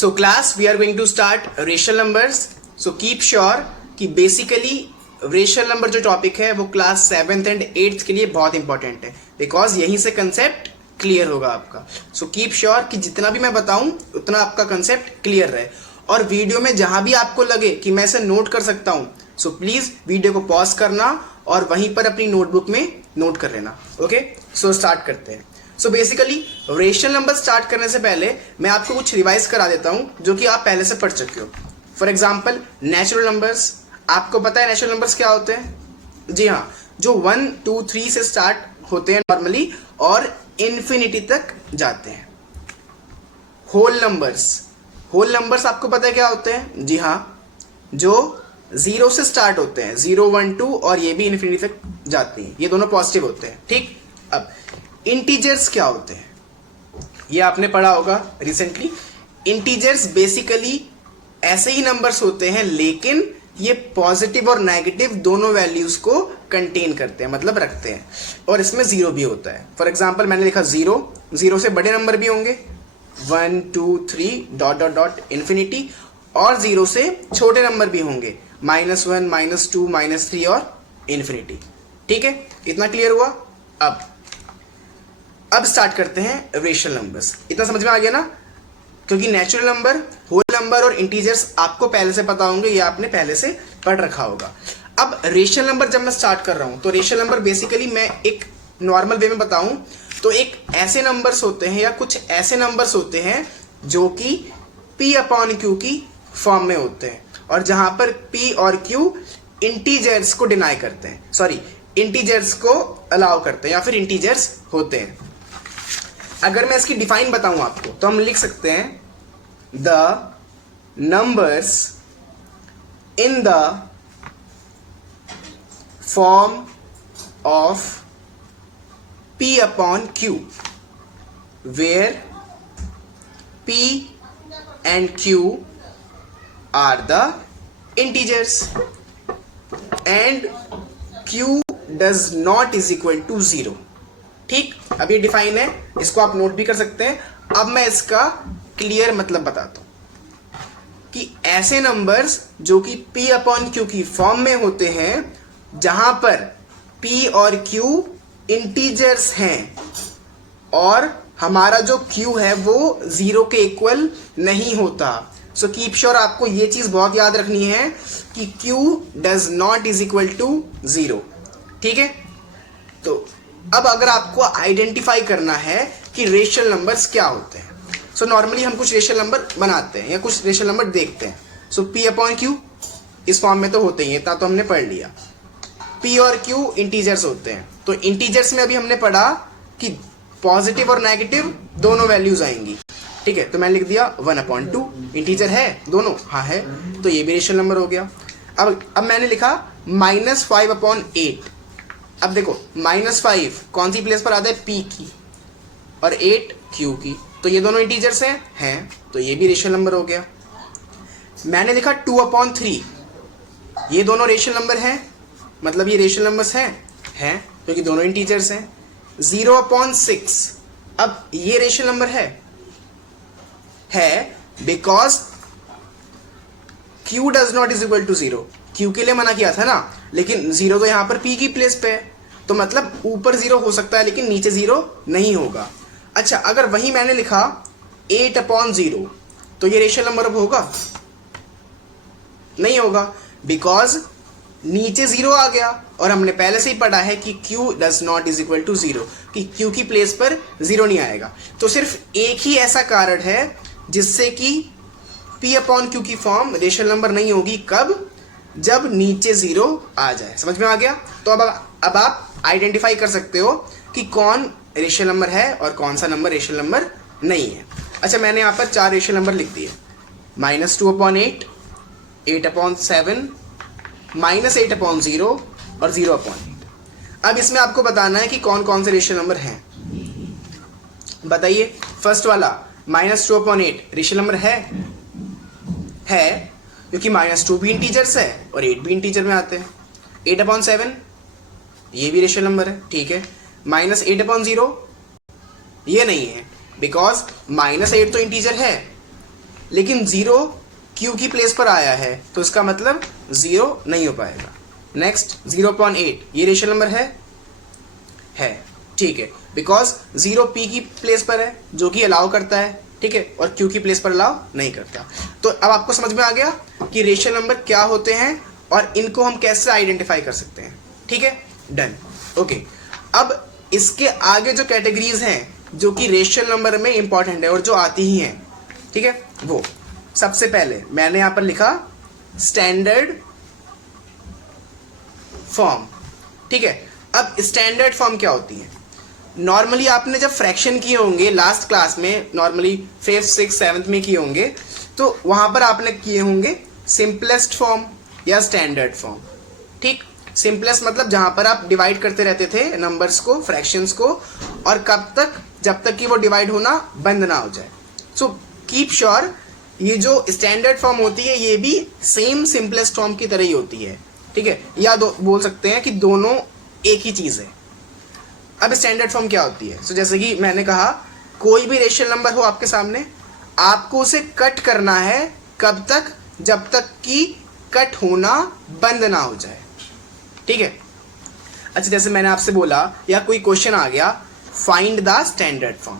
So class, we are going to start rational numbers. So keep sure कि basically rational number जो topic है वो class 7th and 8th के लिए बहुत इंपॉर्टेंट है, बिकॉज यहीं से कंसेप्ट क्लियर होगा आपका. सो कीप श्योर कि जितना भी मैं बताऊं उतना आपका कंसेप्ट क्लियर रहे. और वीडियो में जहां भी आपको लगे कि मैं इसे नोट कर सकता हूं, सो प्लीज वीडियो को पॉज करना और वहीं पर अपनी नोटबुक में नोट कर लेना. ओके, सो स्टार्ट करते हैं. So basically rational number start करने से पहले मैं आपको कुछ रिवाइज करा देता हूं जो कि आप पहले से पढ़ चुके हो. For example natural numbers. आपको पता है नेचुरल नंबर्स क्या होते हैं? जी हाँ, जो 1, 2, 3 से स्टार्ट होते हैं नॉर्मली और इन्फिनिटी तक जाते हैं. Whole numbers. होल नंबर्स आपको पता है क्या होते हैं? जी हाँ, जो 0 से स्टार्ट होते हैं, 0, 1, 2 और ये भी इन्फिनिटी तक जाती हैं. ये दोनों पॉजिटिव होते हैं. ठीक. अब इंटीजर्स क्या होते हैं? ये आपने पढ़ा होगा रिसेंटली. इंटीजर्स बेसिकली ऐसे ही नंबर्स होते हैं, लेकिन ये पॉजिटिव और नेगेटिव दोनों वैल्यूज को कंटेन करते हैं, मतलब रखते हैं. और इसमें 0 भी होता है. फॉर एग्जांपल मैंने लिखा 0. 0 से बड़े नंबर भी होंगे, 1, 2, 3 डॉट डॉट डॉट इन्फिनिटी. और 0 से छोटे नंबर भी होंगे, -1, -2, -3 और इन्फिनिटी. ठीक है, इतना क्लियर हुआ. अब स्टार्ट करते हैं रेशनल नंबर्स. इतना समझ में आ गया ना? क्योंकि नेचुरल नंबर, होल नंबर और इंटीजर्स आपको पहले से पता होंगे, ये आपने पहले से पढ़ रखा होगा. अब रेशनल नंबर जब मैं स्टार्ट कर रहा हूं तो रेशनल नंबर बेसिकली मैं एक नॉर्मल वे में बताऊं तो एक ऐसे नंबर्स होते हैं या कुछ ऐसे नंबर्स होते हैं जो कि P/Q की फॉर्म में होते हैं, और जहां पर P और Q इंटीजर्स को डिनाई करते हैं, सॉरी इंटीजर्स को अलाउ करते हैं या फिर इंटीजर्स होते हैं. अगर मैं इसकी डिफाइन बताऊं आपको तो हम लिख सकते हैं the numbers in the form of P/Q where P and Q are the integers and Q does not is equal to 0. ठीक. अब ये डिफाइन है, इसको आप नोट भी कर सकते हैं. अब मैं इसका क्लियर मतलब बताता हूं कि ऐसे नंबर्स जो कि P/Q की फॉर्म में होते हैं, जहां पर P और Q इंटीजर्स हैं और हमारा जो Q है वो 0 के इक्वल नहीं होता. सो कीप श्योर, आपको ये चीज बहुत याद रखनी है कि Q does not is equal to 0. ठीक है. तो अब अगर आपको आइडेंटिफाई करना है कि रेशनल नंबर्स क्या होते हैं, सो नॉर्मली हम कुछ रेशनल नंबर बनाते हैं या कुछ रेशनल नंबर देखते हैं. सो P/Q इस फॉर्म में तो होते ही, इतना तो हमने पढ़ लिया. P और Q इंटीजर्स होते हैं. तो इंटीजर्स में अभी हमने पढ़ा कि पॉजिटिव और नेगेटिव दोनों वैल्यूज आएंगी. ठीक है, तो मैंने लिख दिया 1/2. इंटीजर है दोनों? हाँ है, तो ये भी रेशनल नंबर हो गया. अब मैंने लिखा -5/8. अब देखो, -5 कौन सी प्लेस पर आता है? P की, और 8 Q की. तो ये दोनों इंटीजर्स हैं, तो ये भी रेशनल नंबर हो गया. मैंने लिखा 2/3. ये दोनों रेशनल नंबर हैं, मतलब ये रेशनल नंबर्स हैं क्योंकि दोनों इंटीजर्स हैं. 0/6. अब ये रेशनल नंबर है because Q does not is equal to 0. Q के लिए मना किया था ना, लेकिन 0 तो यहां पर P की प्लेस पे है, तो मतलब ऊपर 0 हो सकता है लेकिन नीचे 0 नहीं होगा. अच्छा, अगर वही मैंने लिखा 8/0 तो ये रेशनल नंबर अब होगा? नहीं होगा, बिकॉज नीचे 0 आ गया और हमने पहले से ही पढ़ा है कि Q does not is equal to 0, कि Q की प्लेस पर 0 नहीं आएगा. तो सिर्फ एक ही ऐसा कारण है जिससे कि P/Q की फॉर्म रेशनल नंबर नहीं होगी. कब? जब नीचे 0 आ जाए. समझ में आ गया? तो अब आप आइडेंटिफाई कर सकते हो कि कौन रेशनल नंबर है और कौन सा नंबर रेशनल नंबर नहीं है. अच्छा, मैंने यहाँ पर 4 रेशनल नंबर लिख दिए. -2/8, 8/7, -8/0 और 0/8. अब इसमें आपको बताना है कि कौन कौन से रेशनल नंबर हैं. बताइए. फर्स्ट वाला -2/8 रेशनल नंबर है क्योंकि -2 भी इंटीजर्स है और 8 भी इंटीजर में आते हैं. 8/7 ये भी रेशनल नंबर है. ठीक है. -8/0 ये नहीं है बिकॉज -8 तो इंटीजर है लेकिन 0 q की प्लेस पर आया है तो इसका मतलब 0 नहीं हो पाएगा। नेक्स्ट 0.8 ये रेशनल नंबर है, ठीक है, बिकॉज 0 p की प्लेस पर है जो कि अलाउ करता है, ठीक है, और q की प्लेस पर अलाउ नहीं करता। तो अब आपको समझ में आ गया कि रेशनल नंबर क्या होते हैं और इनको हम कैसे आइडेंटिफाई कर सकते हैं, ठीक है, डन। ओके, अब इसके आगे जो कैटेगरीज हैं जो कि रेशनल नंबर में इंपॉर्टेंट है और जो आती ही हैं, ठीक है, वो सबसे पहले मैंने यहां पर लिखा स्टैंडर्ड फॉर्म, ठीक है। अब स्टैंडर्ड फॉर्म क्या होती है? नॉर्मली आपने जब फ्रैक्शन किए होंगे लास्ट क्लास में, नॉर्मली 5th 6th 7th में किए होंगे, तो वहां पर आपने किए होंगे सिंपलेस्ट फॉर्म या स्टैंडर्ड फॉर्म, ठीक। सिंपलेस्ट मतलब जहां पर आप डिवाइड करते रहते थे नंबर्स को, फ्रैक्शंस को, और कब तक, जब तक कि वो डिवाइड होना बंद ना हो जाए। सो कीप श्योर ये जो स्टैंडर्ड फॉर्म होती है ये भी सेम सिंपलेस्ट फॉर्म की तरह ही होती है, ठीक है, या बोल सकते हैं कि दोनों एक ही चीज है। अब स्टैंडर्ड फॉर्म क्या होती है? सो जैसे कि मैंने कहा, कोई भी रेशनल नंबर हो आपके सामने, आपको उसे कट करना है कब तक? जब तक कि कट होना बंद ना हो जाए, ठीक है। अच्छा, जैसे मैंने आपसे बोला या कोई क्वेश्चन आ गया, फाइंड द स्टैंडर्ड फॉर्म,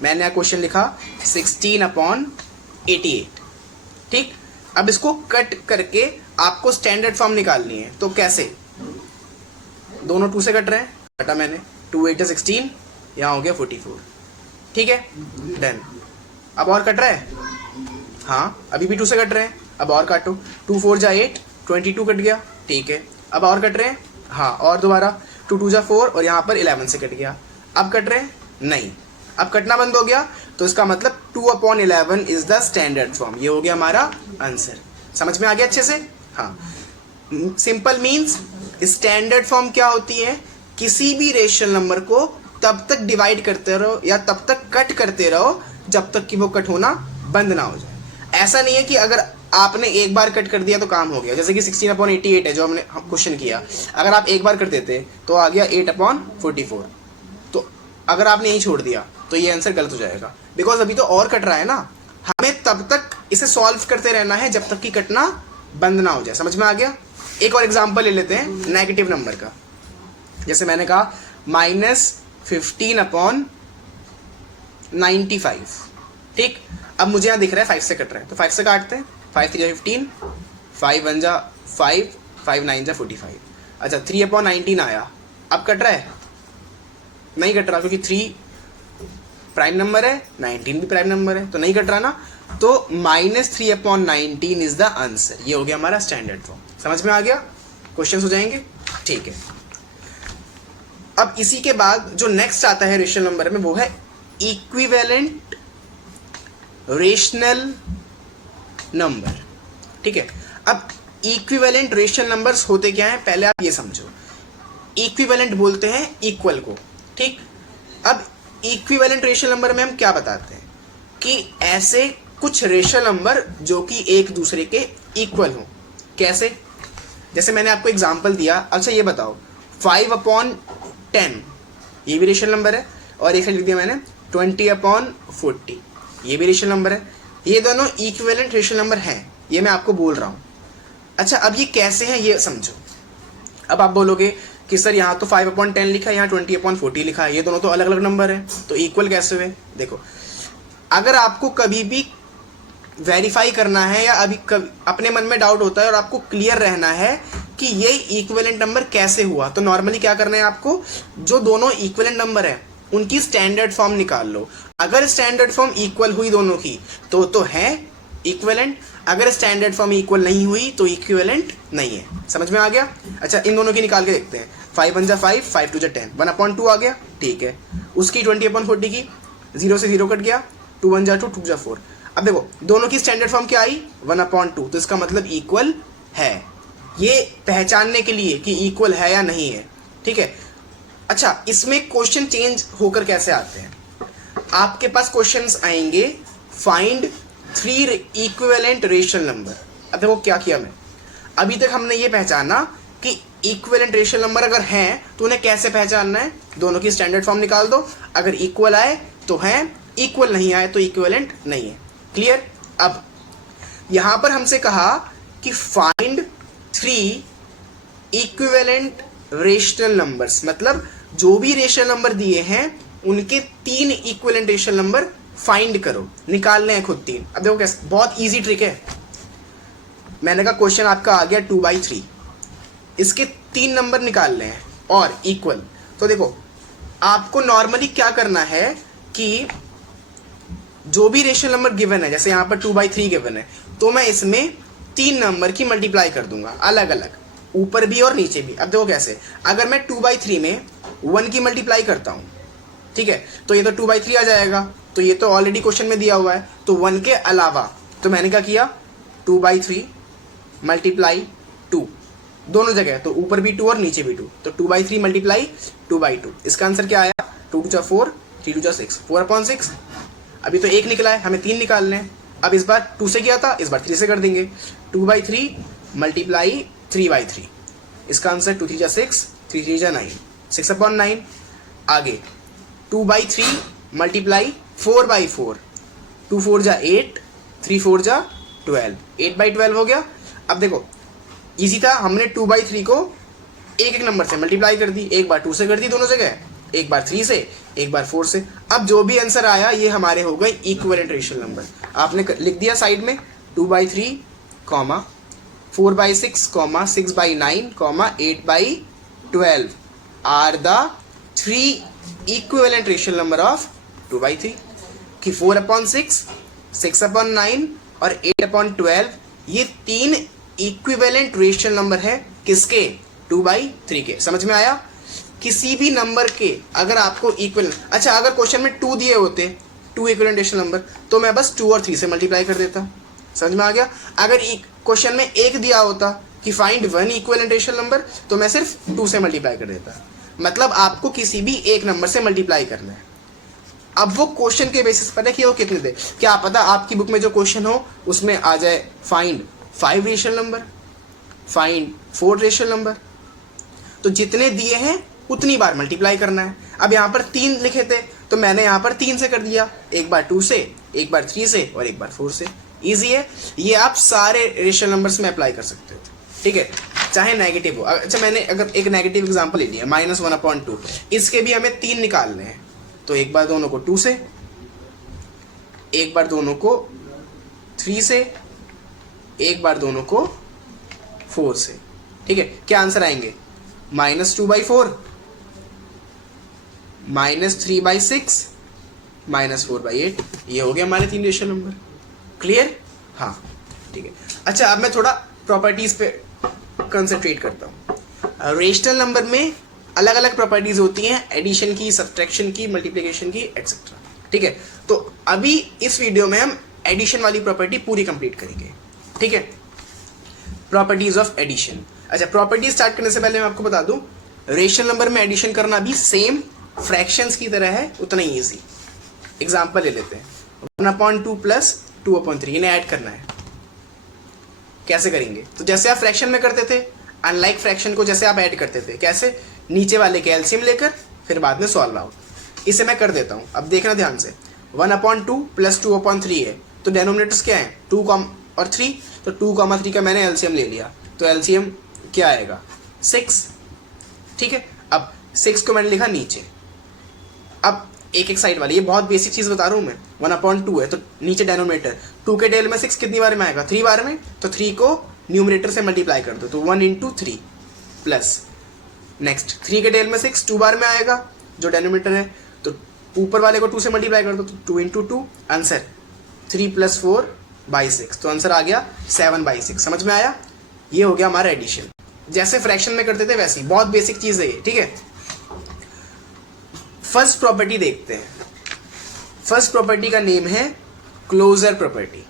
मैंने यहाँ क्वेश्चन लिखा 16/88, ठीक। अब इसको कट करके आपको स्टैंडर्ड फॉर्म निकालनी है, तो कैसे? दोनों 2 से कट रहे हैं, कटा मैंने, 2 8 16, यहाँ हो गया 44, ठीक है, डन। अब और कट रहा है, हाँ अभी भी 2 से कट रहे हैं, अब और काटो, 2 4 जा 8, 22 कट गया, ठीक है। अब और कट रहे हैं, हाँ, और दोबारा 2 2 जा 4 और यहाँ पर 11 से कट गया। अब कट रहे हैं, नहीं, अब कटना बंद हो गया, तो इसका मतलब 2/11 इज द स्टैंडर्ड फॉर्म। ये हो गया हमारा आंसर। समझ में आ गया अच्छे से? हाँ, सिंपल मीन्स स्टैंडर्ड फॉर्म क्या होती है? किसी भी रेशनल नंबर को तब तक डिवाइड करते रहो या तब तक कट करते रहो जब तक कि वो कट होना बंद ना हो जाए। ऐसा नहीं है कि अगर आपने एक बार कट कर दिया तो काम हो गया। जैसे कि 16/88 है जो हमने क्वेश्चन किया, अगर आप एक बार कर देते तो आ गया 8/44, तो अगर आपने यही छोड़ दिया तो ये आंसर गलत हो जाएगा, बिकॉज अभी तो और कट रहा है ना। हमें तब तक इसे सॉल्व करते रहना है जब तक कि कटना बंद ना हो जाए। समझ में आ गया? एक और एग्जाम्पल ले लेते हैं नेगेटिव नंबर का। जैसे मैंने कहा -15/95, ठीक। अब मुझे यहाँ दिख रहा है 5 से कट रहा है, तो 5 से काटते हैं, 5 3 जा 15, 5 1 जा 5, 5 9 जा 45। अच्छा, 3/19 आया, अब कट रहा है? नहीं कट रहा, क्योंकि 3 प्राइम नंबर है, 19 भी प्राइम नंबर है, तो नहीं कट रहा ना। तो -3/19 इज द आंसर। ये हो गया हमारा स्टैंडर्ड फॉर्म। समझ में आ गया? क्वेश्चंस हो जाएंगे, ठीक है। अब इसी के बाद जो नेक्स्ट आता है रेशनल नंबर में, वो है इक्विवेलेंट रेशनल नंबर, ठीक है। अब इक्विवेलेंट रेशनल नंबर्स होते क्या हैं, पहले आप ये समझो। इक्विवेलेंट बोलते हैं इक्वल को, ठीक। अब इक्विवेलेंट रेशनल नंबर में हम क्या बताते हैं कि ऐसे कुछ रेशनल नंबर जो कि एक दूसरे के इक्वल हो। कैसे? जैसे मैंने आपको एग्जांपल दिया। अच्छा ये बताओ, 5/10 ये भी रेशनल नंबर है, और एक लिख दिया मैंने 20/40 ये भी रेशनल नंबर है। ये दोनों इक्विवेलेंट रेशनल नंबर हैं, ये मैं आपको बोल रहा हूँ। अच्छा, अब ये कैसे हैं ये समझो। अब आप बोलोगे कि सर यहाँ तो 5/10 लिखा है, यहाँ 20/40 लिखा है, ये दोनों तो अलग अलग नंबर हैं, तो इक्वल कैसे हुए? देखो, अगर आपको कभी भी वेरीफाई करना है या अभी अपने मन में डाउट होता है और आपको क्लियर रहना है कि ये इक्विवेलेंट नंबर कैसे हुआ, तो नॉर्मली क्या करना है आपको, जो दोनों इक्विवेलेंट नंबर है उनकी स्टैंडर्ड फॉर्म निकाल लो। अगर स्टैंडर्ड फॉर्म इक्वल हुई दोनों की तो है इक्विवेलेंट, अगर स्टैंडर्ड फॉर्म इक्वल नहीं हुई तो इक्विवेलेंट नहीं है। समझ में आ गया? अच्छा, इन दोनों की निकाल के देखते हैं। 5 1 जा 5, 5 2 जा 10, 1/2 आ गया, ठीक है। उसकी 20/40 की 0 से 0 कट गया, 2 1 जा 2, 2 जा 4। अब देखो दोनों की स्टैंडर्ड फॉर्म क्या आई? 1/2, तो इसका मतलब इक्वल है। ये पहचानने के लिए कि इक्वल है या नहीं है, ठीक है। अच्छा, इसमें क्वेश्चन चेंज होकर कैसे आते हैं? आपके पास क्वेश्चंस आएंगे, फाइंड 3 इक्विवेलेंट रेशनल नंबर। अब देखो क्या किया मैं, अभी तक हमने ये पहचाना कि इक्विवेलेंट रेशनल नंबर अगर हैं तो उन्हें कैसे पहचानना है। दोनों की स्टैंडर्ड फॉर्म निकाल दो, अगर इक्वल आए तो हैं, इक्वल नहीं आए तो इक्विवेलेंट नहीं है। क्लियर? अब यहां पर हमसे कहा कि फाइंड 3 इक्विवेलेंट रेशनल नंबर्स, मतलब जो भी रेशनल नंबर दिए हैं उनके 3 इक्विवेलेंट रेशनल नंबर फाइंड करो, निकालने हैं खुद 3। अब देखो कैसे, बहुत इजी ट्रिक है। मैंने कहा क्वेश्चन आपका आ गया 2/3, इसके 3 नंबर निकालने हैं और इक्वल। तो देखो आपको नॉर्मली क्या करना है कि जो भी रेशनल नंबर गिवन है, जैसे यहाँ पर 2/3 गिवन है, तो मैं इसमें 3 नंबर की मल्टीप्लाई कर दूंगा अलग अलग, ऊपर भी और नीचे भी। अब देखो कैसे, अगर मैं 2/3 में 1 की मल्टीप्लाई करता हूँ, ठीक है, तो ये तो 2/3 आ जाएगा, तो ये तो ऑलरेडी क्वेश्चन में दिया हुआ है। तो 1 के अलावा तो मैंने क्या किया, 2/3 मल्टीप्लाई 2, दोनों जगह, तो ऊपर भी 2 और नीचे भी 2, तो 2/3 मल्टीप्लाई 2/2। इसका आंसर क्या आया, 2 2 4, 3 2 6, 4/6। अभी तो 1 निकला है, हमें 3 निकालने हैं। अब इस बार 2 से किया था, इस बार 3 से कर देंगे। 2/3 मल्टीप्लाई 3/3, इसका आंसर 2 3 6, 3 3 9, 6/9। आगे 2/3 मल्टीप्लाई 4/4, 2 4 8, 3 4 12, 8/12 हो गया। अब देखो इजी था, हमने 2/3 को एक एक नंबर से मल्टीप्लाई कर दी, एक बार 2 से कर दी दोनों जगह, एक बार 3 से, एक बार 4 से। अब जो भी आंसर आया ये हमारे हो गए इक्विवेलेंट रेशनल नंबर। आपने लिख दिया साइड में 2/3, 4/6, 6/9, 8/12 are the 3 equivalent rational number of 2/3। कि 4/6, 6/9 और 8/12 ये 3 इक्विवेलेंट रेशनल नंबर है किसके, 2/3 के। समझ में आया? किसी भी नंबर के अगर आपको इक्वल, अच्छा अगर क्वेश्चन में 2 दिए होते, 2 इक्विवेलेंट रेशनल नंबर, तो मैं बस 2 और 3 से मल्टीप्लाई कर देता। समझ में आ गया? अगर क्वेश्चन में 1 दिया होता कि फाइंड 1 इक्विवेलेंट रेशनल नंबर, तो मैं सिर्फ 2 से मल्टीप्लाई कर देता। मतलब आपको किसी भी एक नंबर से मल्टीप्लाई करना है। अब वो क्वेश्चन के बेसिस पर है कि वो कितने दे, क्या पता आपकी बुक में जो क्वेश्चन हो उसमें आ जाए find 5 rational number, find 4 rational number, तो जितने दिए हैं उतनी बार मल्टीप्लाई करना है। अब यहाँ पर 3 लिखे थे तो मैंने यहाँ पर 3 से कर दिया, एक बार 2 से, एक बार 3 से और एक बार 4 से। ईजी है, ये आप सारे रेशनल नंबर्स में अप्लाई कर सकते हो, ठीक है, चाहे नेगेटिव हो। अच्छा मैंने अगर एक नेगेटिव एग्जांपल ले लिया -1/2, इसके भी हमें 3 निकालने हैं, तो एक बार दोनों को 2 से, एक बार दोनों को 3 से, एक बार दोनों को 4 से, ठीक है। क्या आंसर आएंगे, -2/4, -3/6, -4/8। ये हो गया हमारे 3 रेशनल नंबर। क्लियर? हाँ ठीक है। अच्छा अब मैं थोड़ा प्रॉपर्टीज पे कंसंट्रेट करता हूँ। रेशनल नंबर में अलग अलग प्रॉपर्टीज होती हैं, एडिशन की, सब्ट्रैक्शन की, मल्टीप्लिकेशन की, एक्सेट्रा, ठीक है। तो अभी इस वीडियो में हम एडिशन वाली प्रॉपर्टी पूरी कंप्लीट करेंगे, ठीक है। Properties of addition. अच्छा प्रॉपर्टी स्टार्ट करने से पहले मैं आपको बता दूं, रेशनल नंबर में एडिशन करना भी सेम फ्रैक्शंस की तरह है, उतना ही ईजी। एग्जांपल ले लेते हैं, 1/2 प्लस 2/3, इन्हें ऐड करना है। कैसे करेंगे? तो जैसे आप फ्रैक्शन में करते थे, अनलाइक फ्रैक्शन को जैसे आप ऐड करते थे, कैसे, नीचे वाले के एलसीएम लेकर फिर बाद में सॉल्व आउट। इसे मैं कर देता हूं, अब देखना ध्यान से। 1/2 प्लस 2/3 है, तो डेनोमिनेटर्स क्या है, 2 और 3, तो 2, 3 का मैंने एलसीएम ले लिया, तो एलसीएम क्या आएगा, 6, ठीक है। अब 6 को मैंने लिखा नीचे। अब एक एक साइड वाली, ये बहुत बेसिक चीज बता रहा हूं मैं। 1/2 है तो नीचे डेनोमिनेटर, 2 के डेल में 6 कितनी बार में आएगा, 3 बार में, तो 3 को न्यूमरेटर से मल्टीप्लाई कर दो, तो 1 × 3 प्लस नेक्स्ट 3 के डेल में 6 2 बार में आएगा जो डेनोमिनेटर है, तो ऊपर वाले को 2 से मल्टीप्लाई कर दो, तो 2 × 2 आंसर 3 + 4/6, तो आंसर आ गया 7/6। समझ में आया? ये हो गया हमारा एडिशन। जैसे फ्रैक्शन में करते थे वैसे ही, बहुत बेसिक चीज है ये, ठीक है। फर्स्ट प्रॉपर्टी देखते हैं। फर्स्ट प्रॉपर्टी का नेम है क्लोजर प्रॉपर्टी,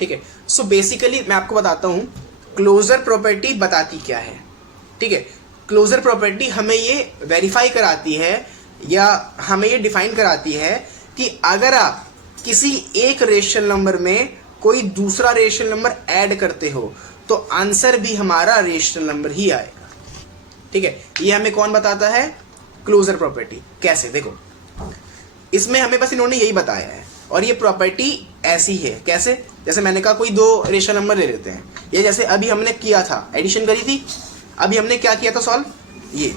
ठीक है। सो बेसिकली मैं आपको बताता हूं क्लोजर प्रॉपर्टी बताती क्या है, ठीक है। क्लोजर प्रॉपर्टी हमें ये वेरीफाई कराती है या हमें ये डिफाइन कराती है कि अगर आप किसी एक रेशनल नंबर में कोई दूसरा रेशनल नंबर ऐड करते हो तो आंसर भी हमारा रेशनल नंबर ही आएगा, ठीक है। ये हमें कौन बताता है, क्लोजर प्रॉपर्टी। कैसे, देखो इसमें हमें बस इन्होंने यही बताया है और ये प्रॉपर्टी ऐसी है। कैसे, जैसे मैंने कहा कोई दो रेशनल नंबर ले लेते हैं, ये जैसे अभी हमने किया था, एडिशन करी थी, अभी हमने क्या किया था सॉल्व, ये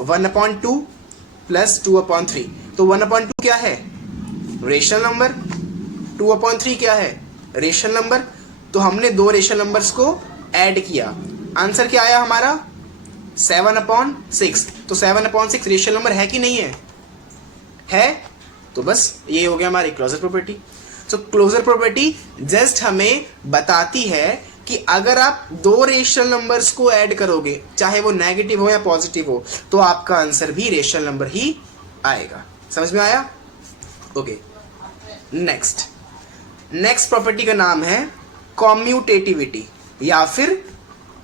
1/2 प्लस 2/3, तो 1/2 क्या है, रेशनल नंबर, 2/3 क्या है, रेशनल नंबर, तो हमने दो रेशनल नंबर्स को ऐड किया, आंसर क्या आया हमारा 7/6, तो 7/6 रेशनल नंबर है कि नहीं है, तो बस ये हो गया हमारी क्लोजर प्रॉपर्टी। तो क्लोजर प्रॉपर्टी जस्ट हमें बताती है कि अगर आप दो रेशनल नंबर्स को ऐड करोगे, चाहे वो नेगेटिव हो या पॉजिटिव हो, तो आपका आंसर भी रेशनल नंबर ही आएगा। समझ में आया? ओके, नेक्स्ट प्रॉपर्टी का नाम है कॉम्यूटेटिविटी या फिर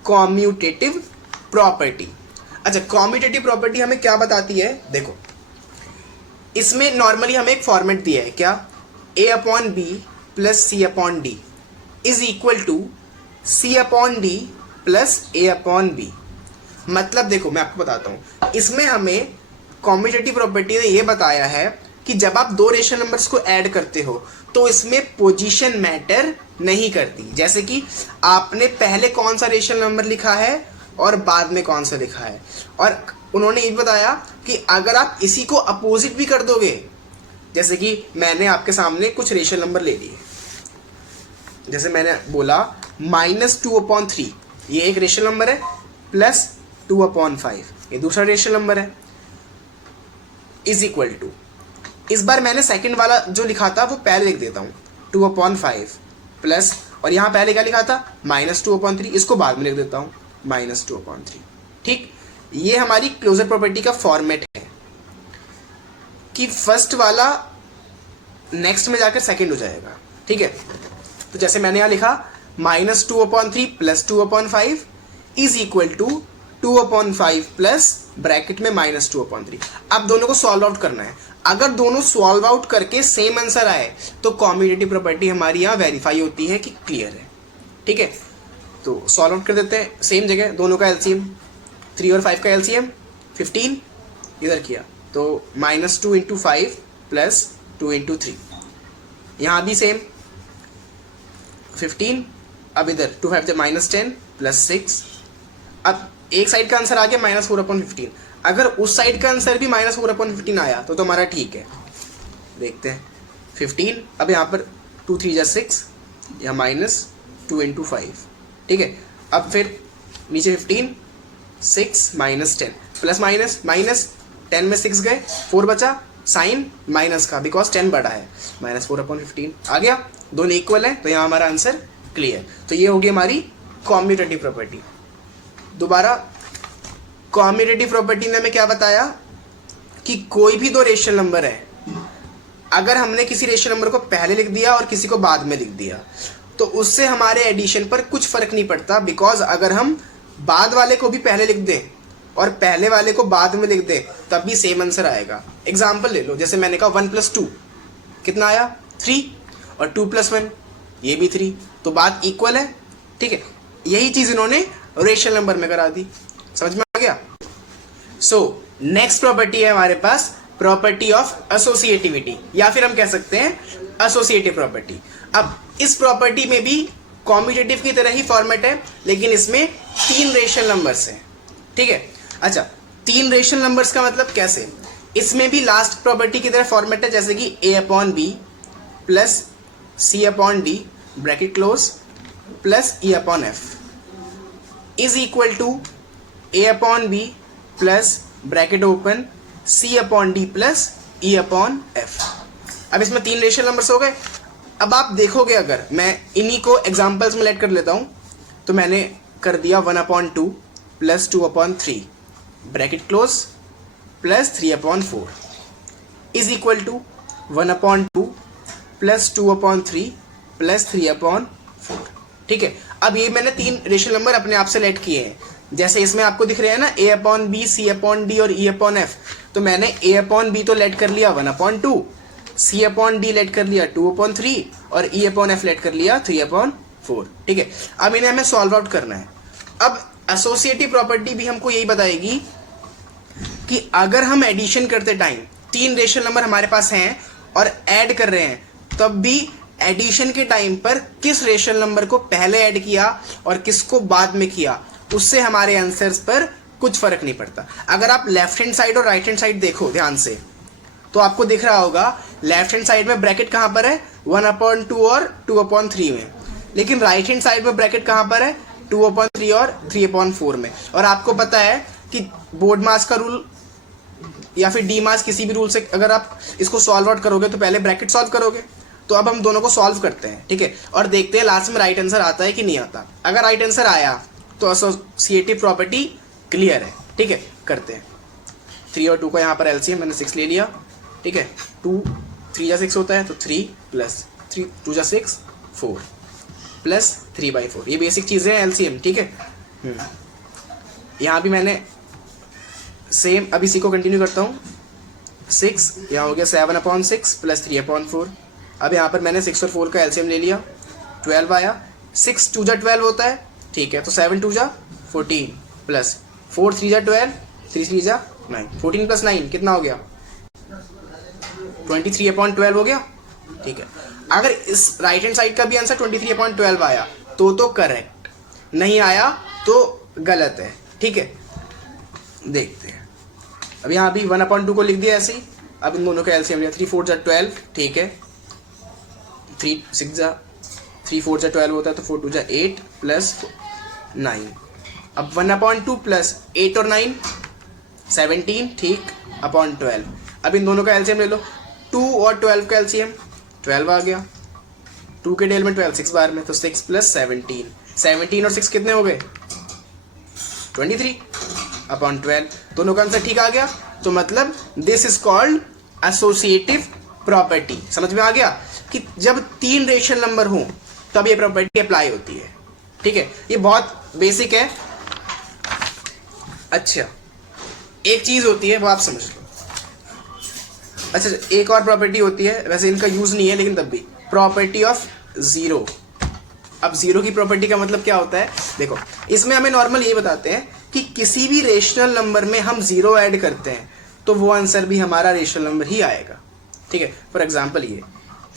कॉम्यूटेटिव प्रॉपर्टी। अच्छा, कॉम्यूटेटिव प्रॉपर्टी हमें क्या बताती है, देखो इसमें नॉर्मली हमें एक फॉर्मेट दिया है, क्या, a/b plus c/d is equal to c/d plus a/b। मतलब देखो मैं आपको बताता हूं, इसमें हमें कॉम्यूटेटिव प्रॉपर्टी ने ये बताया है कि जब आप दो रेशनल नंबर्स को ऐड करते हो तो इसमें पोजीशन मैटर नहीं करती, जैसे कि आपने पहले कौन सा रेशनल नंबर लिखा है और बाद में कौन सा लिखा है, और उन्होंने ये बताया कि अगर आप इसी को अपोजिट भी कर दोगे, जैसे कि मैंने आपके सामने कुछ रेशनल नंबर ले लिए, जैसे मैंने बोला -2/3 ये एक रेशनल नंबर है, प्लस 2/5 ये दूसरा रेशनल नंबर है, इज इक्वल टू, इस बार मैंने सेकंड वाला जो लिखा था वो पहले लिख देता हूँ 2/5 प्लस, और यहाँ पहले क्या लिखा था -2/3, इसको बाद में लिख देता हूँ -2/3। ठीक, ये हमारी क्लोजर प्रॉपर्टी का फॉर्मेट है कि फर्स्ट वाला नेक्स्ट में जाकर सेकंड हो जाएगा। ठीक है, तो जैसे मैंने यहाँ लिखा -2/3 plus 2/5 is equal to 2/5 plus bracket में -2/3। अब दोनों को सॉल्व आउट करना है, अगर दोनों सॉल्व आउट करके सेम आंसर आए तो कॉम्यूटेटिव प्रॉपर्टी हमारी यहाँ वेरीफाई होती है कि क्लियर है। ठीक है, तो सॉल्व आउट कर देते हैं, सेम जगह दोनों का एलसीएम, 3 और 5 का एलसीएम 15 इधर किया, तो -2 × 5 प्लस 2 × 3, यहाँ भी सेम 15, अब इधर 2 5 -10 प्लस 6, अब एक साइड का आंसर आ गया -4/15, अगर उस साइड का आंसर भी -4/15 आया तो हमारा ठीक है। देखते हैं 15, अब यहाँ पर 2 3 6, यहाँ -2 × 5। ठीक है, अब फिर नीचे 15 6 -10 प्लस माइनस 10 में 6 गए, 4 बचा, साइन माइनस का बिकॉज 10 बड़ा है, -4/15 आ गया, दोनों इक्वल है, तो यहाँ हमारा आंसर क्लियर। तो ये होगी हमारी कॉम्यूटेटिव प्रॉपर्टी। दोबारा कॉम्यूटेटिव प्रॉपर्टी ने हमें क्या बताया कि कोई भी दो रेशनल नंबर है, अगर हमने किसी रेशनल नंबर को पहले लिख दिया और किसी को बाद में लिख दिया तो उससे हमारे एडिशन पर कुछ फर्क नहीं पड़ता, बिकॉज अगर हम बाद वाले को भी पहले लिख दें और पहले वाले को बाद में लिख दें तब भी सेम आंसर आएगा। एग्जाम्पल ले लो, जैसे मैंने कहा 1 + 2 कितना आया 3, और 2 + 1 ये भी 3, तो बात इक्वल है। ठीक है, यही चीज इन्होंने रेशनल नंबर में करा दी। समझ में आ गया? सो नेक्स्ट प्रॉपर्टी है हमारे पास प्रॉपर्टी ऑफ एसोसिएटिविटी, या फिर हम कह सकते हैं एसोसिएटिव प्रॉपर्टी। अब इस प्रॉपर्टी में भी कॉम्यूटेटिव की तरह ही फॉर्मेट है, लेकिन इसमें 3 रेशनल नंबर्स हैं। ठीक है, अच्छा 3 रेशनल नंबर्स का मतलब कैसे, इसमें भी लास्ट प्रॉपर्टी की तरह फॉर्मेट है, जैसे कि a/b plus c/d bracket close plus e/f is equal to a/b plus bracket open c/d plus e/f। अब इसमें 3 रेशनल नंबर्स हो गए। अब आप देखोगे, अगर मैं इन्हीं को एग्जांपल्स में लेट कर लेता हूं, तो मैंने कर दिया 1/2 plus 2/3 bracket close plus 3/4 is equal to 1/2 plus 2/3 plus 3/4। ठीक है, अब ये मैंने 3 रेशनल नंबर अपने आप से लेट किए हैं, जैसे इसमें आपको दिख रहे हैं ना a/b c/d और e/f, तो मैंने a/b तो लेट कर लिया 1/2, c/d लेट कर लिया 2/3 और e/f लेट कर लिया 3/4। ठीक है, अब इन्हें हमें सॉल्व आउट करना है। अब एसोसिएटिव प्रॉपर्टी भी हमको यही बताएगी कि अगर हम एडिशन करते टाइम 3 रेशनल नंबर हमारे पास हैं और ऐड कर रहे हैं, तब भी एडिशन के टाइम पर किस रेशनल नंबर को पहले ऐड किया और किसको बाद में किया, उससे हमारे आंसर्स पर कुछ फर्क नहीं पड़ता। अगर आप लेफ्ट हैंड साइड और राइट हैंड साइड देखो ध्यान से, तो आपको दिख रहा होगा लेफ्ट हैंड साइड में ब्रैकेट कहां पर है, 1/2 और 2/3 में, लेकिन राइट हैंड साइड में ब्रैकेट कहां पर है, 2/3 और 3/4 में। और आपको पता है कि बोर्ड मास का रूल या फिर डी मास, किसी भी रूल से अगर आप इसको सॉल्व आउट करोगे तो पहले ब्रैकेट सॉल्व करोगे। तो अब हम दोनों को सॉल्व करते हैं, ठीक है, और देखते हैं लास्ट में राइट आंसर आता है कि नहीं आता। अगर राइट आंसर आया तो एसोसिएटिव प्रॉपर्टी क्लियर है, ठीक है। करते हैं 3 और 2 का यहाँ पर एलसीएम मैंने 6 ले लिया, ठीक है। 2 3 जा 6 होता है, तो 3 प्लस 3 2 जा 6 4 प्लस 3/4, ये बेसिक चीज़ें हैं एलसीएम, ठीक है। यहाँ भी मैंने सेम अब इसी को कंटिन्यू करता हूँ। 6 यहाँ हो गया 7/6 प्लस 3/4। अब यहाँ पर मैंने 6 और 4 का एलसीएम ले लिया, 12 आया। 6 2 जा 12 होता है, ठीक है, तो 7 2 जा 14 प्लस 4 3 जा 12, 3 3 जा 9, 14 प्लस 9 कितना हो गया, 23/12 हो गया, ठीक है। अगर इस राइट हैंड साइड का भी आंसर 23/12 आया तो करेक्ट, नहीं आया तो गलत है, ठीक है। देखते हैं, अब यहाँ भी 1/2 को लिख दिया ऐसे ही। अब इन दोनों का एलसीएम लिया, 3 4 जा 12, ठीक है, 3 6 जा 3 4 जा 12 होता है, तो 4 2 जा 8 प्लस 9। अब 1/2 प्लस 8 और 9 17, ठीक, अपॉन 12। अब इन दोनों का एलसीएम ले लो, 2 और 12 का एलसीएम 12 आ गया, 2 के डेल में 12 6 बार में, तो 6 प्लस 17, 17 और 6 कितने हो गए, 23/12। दोनों का आंसर ठीक आ गया। तो मतलब this is called associative property. समझ में आ गया कि जब 3 रेशनल नंबर हों तब ये प्रॉपर्टी अप्लाई होती है, ठीक है। ये बहुत बेसिक है। अच्छा, एक चीज होती है वो आप समझ लो। अच्छा, एक और प्रॉपर्टी होती है, वैसे इनका यूज नहीं है लेकिन तब भी, प्रॉपर्टी ऑफ जीरो। अब जीरो की प्रॉपर्टी का मतलब क्या होता है, देखो इसमें हमें नॉर्मल ये बताते हैं कि किसी भी रेशनल नंबर में हम जीरो ऐड करते हैं तो वो आंसर भी हमारा रेशनल नंबर ही आएगा, ठीक है। फॉर एग्जांपल ये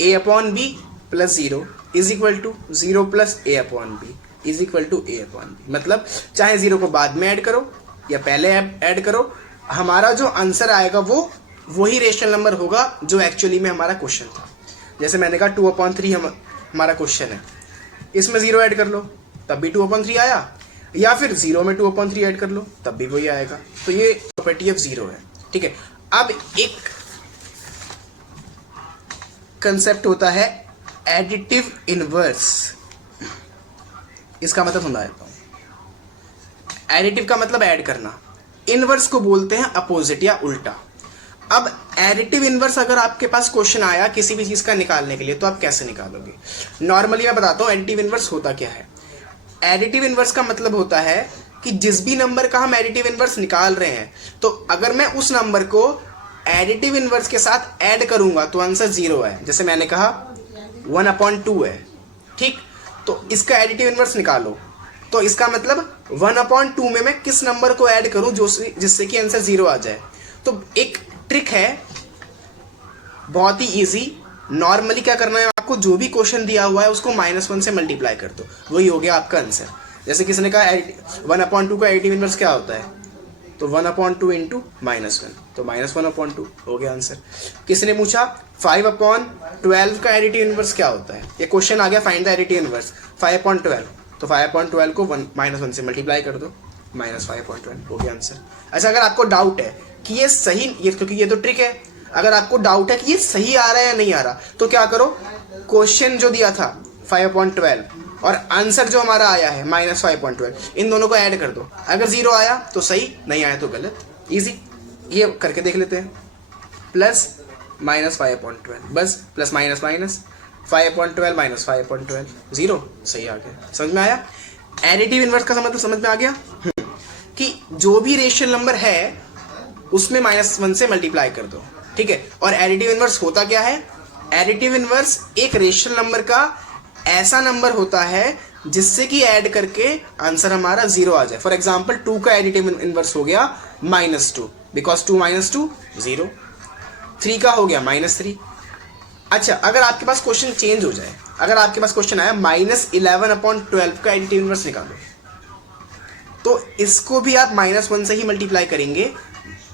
a/b plus 0 is equal to 0 plus a/b is equal to a/b। मतलब चाहे 0 को बाद में ऐड करो या पहले ऐड करो, हमारा जो आंसर आएगा वो वही रेशनल नंबर होगा जो एक्चुअली में हमारा क्वेश्चन था। जैसे मैंने कहा 2/3 हमारा क्वेश्चन है, इसमें 0 ऐड कर लो तब भी 2/3 आया, या फिर 0 में 2/3 ऐड कर लो तब भी वही आएगा। तो ये प्रॉपर्टी ऑफ जीरो है, ठीक है। अब एक कंसेप्ट होता है एडिटिव इनवर्स, इसका मतलब समझा देता हूं। एडिटिव का मतलब ऐड करना, इनवर्स को बोलते हैं अपोजिट या उल्टा। अब एडिटिव इनवर्स अगर आपके पास क्वेश्चन आया किसी भी चीज का निकालने के लिए तो आप कैसे निकालोगे। नॉर्मली मैं बताता हूं एडिटिव इनवर्स होता क्या है। एडिटिव इनवर्स का मतलब होता है कि जिस भी नंबर का हम एडिटिव इनवर्स निकाल रहे हैं, तो अगर मैं उस नंबर को एडिटिव इनवर्स के साथ ऐड करूंगा तो आंसर 0 है। जैसे मैंने कहा 1/2 है, ठीक, तो इसका एडिटिव इनवर्स निकालो, तो इसका मतलब 1/2 में मैं किस नंबर को ऐड करूं जिससे कि आंसर 0 आ जाए। तो एक ट्रिक है बहुत ही इजी। नॉर्मली क्या करना है आपको, जो भी क्वेश्चन दिया हुआ है उसको -1 से मल्टीप्लाई कर दो, वही हो गया आपका आंसर। जैसे किसी ने कहा 1/2 का एडिटिव इनवर्स क्या होता है, तो 1/2 इंटू -1, तो -1/2 हो गया आंसर। किसी ने पूछा 5/12 का एडिटिव इनवर्स क्या होता है, ये क्वेश्चन आ गया फाइंड द एडिटिव इनवर्स 5/12, तो 5/12 को -1 से मल्टीप्लाई कर दो, -5/12 हो गया आंसर। अच्छा, अगर आपको डाउट है कि ये सही, ये क्योंकि ये तो ट्रिक है, अगर आपको डाउट है कि ये सही आ रहा है या नहीं आ रहा, तो क्या करो, क्वेश्चन जो दिया था 5/12 और आंसर जो हमारा आया है -5/12, इन दोनों को ऐड कर दो। अगर 0 आया तो सही, नहीं आया तो गलत। इजी, ये करके देख लेते हैं। प्लस -5/12, बस प्लस माइनस माइनस 5/12 -5/12, 0 सही आ गया। समझ में आया? एडिटिव इनवर्स का मतलब समझ में आ गया कि जो भी रेशियल नंबर है उसमें -1 से मल्टीप्लाई कर दो, ठीक है। और एडिटिव इनवर्स होता क्या है, एडिटिव इनवर्स एक रेशियल नंबर का ऐसा नंबर होता है जिससे कि ऐड करके आंसर हमारा 0 आ जाए। फॉर एग्जांपल 2 का एडिटिव इनवर्स हो गया -2, बिकॉज 2 - 2 0। 3 का हो गया -3, अच्छा, अगर आपके पास क्वेश्चन चेंज हो जाए, अगर आपके पास क्वेश्चन आया -11/12 का एडिटिव इनवर्स निकालो, तो इसको भी आप -1 से ही मल्टीप्लाई करेंगे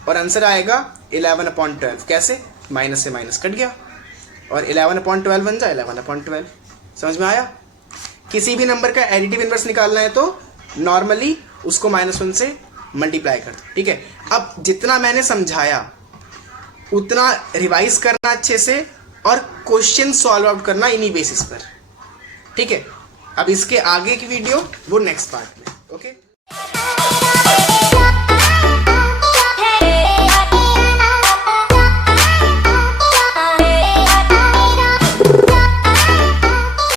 और आंसर आएगा 11/12। कैसे? माइनस से माइनस कट गया और 11/12 बन जाए 11/12। समझ में आया? किसी भी नंबर का एडिटिव इनवर्स निकालना है तो नॉर्मली उसको -1 से मल्टीप्लाई कर दो। ठीक है, अब जितना मैंने समझाया उतना रिवाइज करना अच्छे से और क्वेश्चन सॉल्व आउट करना इन्हीं बेसिस पर। ठीक है, अब इसके आगे की वीडियो वो नेक्स्ट पार्ट में। ओके।